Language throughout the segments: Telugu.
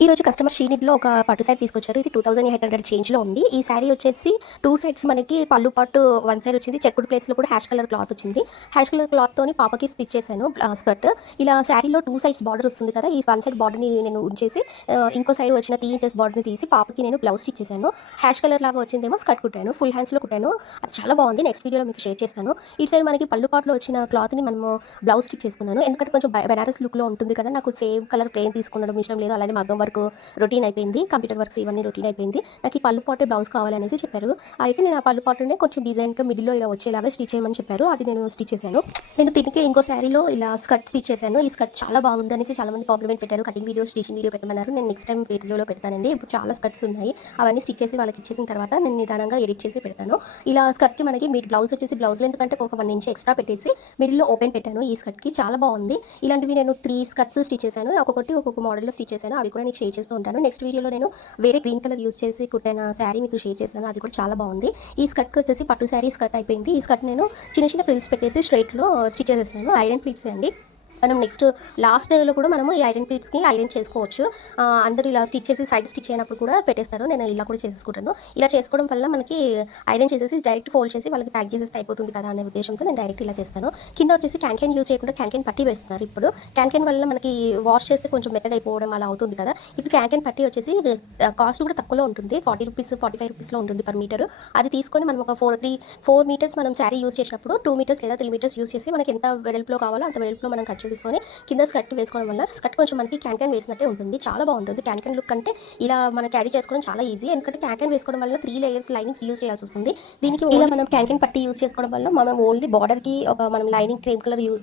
ఈ రోజు కస్టమర్ షీనిడ్లో ఒక పట్టు శారీ తీసుకొచ్చారు. ఇది 2800 చేంజ్‌లో ఉంది. ఈ శారీ వచ్చేసి 2 సైడ్స్ మనకి పళ్ళు పాటు వన్ సైడ్ వచ్చింది. చెక్కుడు ప్లేస్‌లో కూడా హ్యాష్ కలర్ క్లాత్ వచ్చింది. హ్యాష్ కలర్ క్లాత్‌తోని పాపకి స్టిచ్ చేశాను స్కర్ట్. ఇలా శారీలో 2 సైడ్స్ బార్డర్ వస్తుంది కదా! ఈ వన్ సైడ్ బార్డర్‌ని నేను ఉంచేసి ఇంకో సైడ్ వచ్చిన 3 ఇంచెస్ బార్డర్‌ని తీసి పాపకి నేను బ్లౌజ్ స్టిచ్ చేశాను. హ్యాష్ కలర్ లాగా వచ్చిందేమో స్కర్ట్ కుట్టాను. ఫుల్ హ్యాండ్స్‌లో కుట్టాను. అది చాలా బాగుంది. నెక్స్ట్ వీడియోలో మీకు షేర్ చేస్తాను. ఇటు సైడ్ మనకి పళ్ళు పాటులో వచ్చిన క్లాత్‌ని మనము బ్లౌజ్ స్టిచ్ చేసుకున్నాను. ఎందుకంటే కొంచెం బెనారస్ లుక్‌లో ఉంటుంది కదా! నాకు సేమ్ కలర్ ప్లెయిన్ తీసుకునడం ఇష్టం లేదు. అలాగే మగ్గం వర్క్ రొటీన్ అయిపోయింది. కంప్యూటర్ వర్క్స్ ఇవన్నీ రొటీన్ అయిపోయింది. నాకు ఈ పళ్ళు పాటే బ్లౌజ్ కావాలనేసి చెప్పారు. అయితే నేను ఆ పళ్ళు పాటునే కొంచెం డిజైన్‌గా మిడిల్‌లో ఇలా వచ్చేలాగా స్టిచ్ చేయమని చెప్పారు. అది నేను స్టిచ్ చేశాను. నేను దీనికి ఇంకో శారీలో ఇలా స్కర్ట్ స్టిచ్ చేశాను. ఈ స్కర్ట్ చాలా బాగుంది అనేసి చాలా మంది కాంప్లిమెంట్ పెట్టారు. కటింగ్ వీడియో, స్టిచింగ్ వీడియో పెట్టమన్నారు. నేను నెక్స్ట్ టైం వీడియోలో పెడతానండి. ఇప్పుడు చాలా స్కర్ట్స్ ఉన్నాయి. అవన్నీ స్టిచ్ చేసి వాళ్ళకి ఇచ్చేసిన తర్వాత నేను నిదానంగా ఎడిట్ చేసి పెడతాను. ఇలా స్కర్ట్‌కి మనకి బ్లౌజ్ వచ్చేసి బ్లౌజ్ లెంత్ కంటే ఒక 1 ఇంచ్ ఎక్స్ట్రా పెట్టేసి మిడిల్‌లో ఓపెన్ పెట్టాను. ఈ స్కర్ట్‌కి చాలా బాగుంది. ఇలాంటివి నేను 3 స్కర్ట్స్ స్టిచ్ చేశాను. ఒక్కొక్క మోడల్‌లో స్టిచ్ చేశాను. అవి కూడా నీకు షేర్ చేస్తూ ఉంటాను. నెక్స్ట్ వీడియోలో నేను వేరే గ్రీన్ కలర్ యూజ్ చేసి కుట్టిన శారీ మీకు షేర్ చేస్తాను. అది కూడా చాలా బాగుంది. ఈ స్కర్ట్కి వచ్చేసి పట్టు శారీ స్కర్ట్ అయిపోయింది. ఈ స్కర్ట్ నేను చిన్న చిన్న ఫ్రిల్స్ పెట్టేసి స్ట్రైట్లో స్టిచ్ చేసేసాను. ఐరన్ ప్లీట్స్ అండి. మనం నెక్స్ట్ లాస్ట్ డేలో కూడా మనము ఈ ఐరన్ ప్లీట్స్కి ఐరన్ చేసుకోవచ్చు. అందరూ ఇలా స్టిచ్ చేసి సైడ్ స్టిచ్ అయినప్పుడు కూడా పెట్టేస్తారు. నేను ఇలా కూడా చేసుకుంటాను. ఇలా చేసుకోవడం వల్ల మనకి ఐరన్ చేసేసి డైరెక్ట్ ఫోల్డ్ చేసి వాళ్ళకి ప్యాక్ చేసేస్తే అయిపోతుంది కదా అనే ఉద్దేశంతో నేను డైరెక్ట్ ఇలా చేస్తాను. కింద వచ్చేసి క్యాన్ యూజ్ చేయకుండా క్యాన్ పట్టి వేస్తున్నారు. ఇప్పుడు క్యాన్ వల్ల మనకి వాష్ చేస్తే కొంచెం మెత్తగా అయిపోవడం అలా అవుతుంది కదా. ఇప్పుడు క్యాన్ పట్టి వచ్చేసి కాస్ట్ కూడా తక్కువలో ఉంటుంది. 40 రూపీస్ 45 రూపీస్లో ఉంటుంది పర్ మీటర్. అది తీసుకొని మనం ఒక 4 మీటర్స్ మనం శారీ యూజ్ చేసినప్పుడు 2 మీటర్స్ లేదా 3 మీటర్స్ యూజ్ చేసి మనకి ఎంత వెడల్పులో కావాలో అంత వెడల్పులో మనం కట్ తీసుకొని కింద స్కర్ట్ వేసుకోవడం వల్ల స్కర్ట్ కొంచెం మనకి క్యాన్ వేసినట్టే ఉంటుంది. చాలా బాగుంటుంది. క్యాన్ లుక్ అంటే ఇలా మనం క్యారీ చేసుకోవడం చాలా ఈజీ. ఎందుకంటే క్యాన్ వేసుకోవడం వల్ల 3 లేయర్స్ లైనింగ్స్ యూజ్ చేయాల్సి వస్తుంది. దీనికి ఇలా మనం క్యాన్ పట్టి యూజ్ చేసుకోవడం వల్ల మనం ఓన్లీ బార్డర్కి మనం లైనింగ్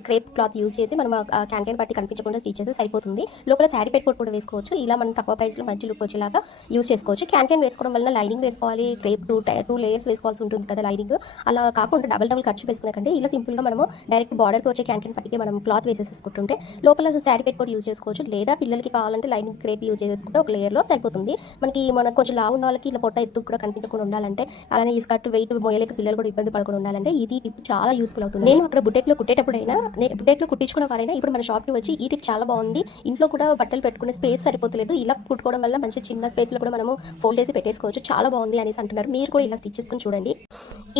క్రేప్ క్లాత్ యూజ్ చేసి మనం క్యాన్ పట్టి కనిపించకుండా స్టిచ్ చేస్తే సరిపోతుంది. లోపల శారీ పెట్టుకోట్ కూడా వేసుకోవచ్చు. ఇలా మనం తక్కువ ప్రైస్లో మంచి లుక్ వచ్చేలాగా యూజ్ చేసుకోవచ్చు. క్యాన్ వేసుకోవడం వల్ల లైనింగ్ వేసుకోవాలి, క్రేప్ 2 లేయర్స్ వేసుకోవాల్సి ఉంటుంది కదా లైనింగ్. అలా కాకుండా డబల్ ఖర్చు వేసుకునేకంటే ఇలా సింపుల్గా మనము డైరెక్ట్ బార్డర్కి వచ్చే క్యాన్ పట్టికి మనం క్లాత్ వేసేసుకుంటుంటే లోపల శారీ పెట్టుకోట్ యూజ్ చేసుకోవచ్చు. లేదా పిల్లలకి కావాలంటే లైనింగ్ క్రేప్ యూజ్ చేసుకుంటే ఒక లేయర్లో సరిపోతుంది. మనకు కొంచెం లావు ఉన్న వాళ్ళకి ఇలా పొట్ట ఎత్తు కూడా కనిపించకుండా ఉండాలంటే, అలానే ఈ స్కర్ట్ వెయిట్ మోయలేక పిల్లలు కూడా ఇబ్బంది పడకుండా ఉండాలంటే ఇది టిప్ చాలా యూస్ఫుల్ అవుతుంది. నేను అక్కడ బుటెక్లో కుట్టేటప్పుడైనా బుటెక్లో కుట్టించుకున్న వారైనా ఇప్పుడు మన షాప్కి వచ్చి ఈ టిప్ చాలా బాగుంది. ఇంట్లో కూడా బట్టలు పెట్టుకునే స్పేస్ సరిపోతలేదు. ఇలా కుట్టుకోవడం వల్ల మంచి చిన్న స్పేస్లో కూడా మనము ఫోల్డ్ చేసి పెట్టేసుకోవచ్చు. చాలా బాగుంది అనేసి అంటున్నారు. మీరు కూడా ఇలా స్టిచ్ చేసుకుని చూడండి.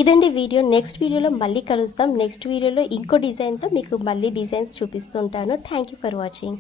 ఇదండి వీడియో. నెక్స్ట్ వీడియోలో మళ్ళీ కలుస్తాం. నెక్స్ట్ వీడియోలో ఇంకో డిజైన్తో మీకు మళ్ళీ డిజైన్స్ చూపిస్తుంటాను. Thank you for watching.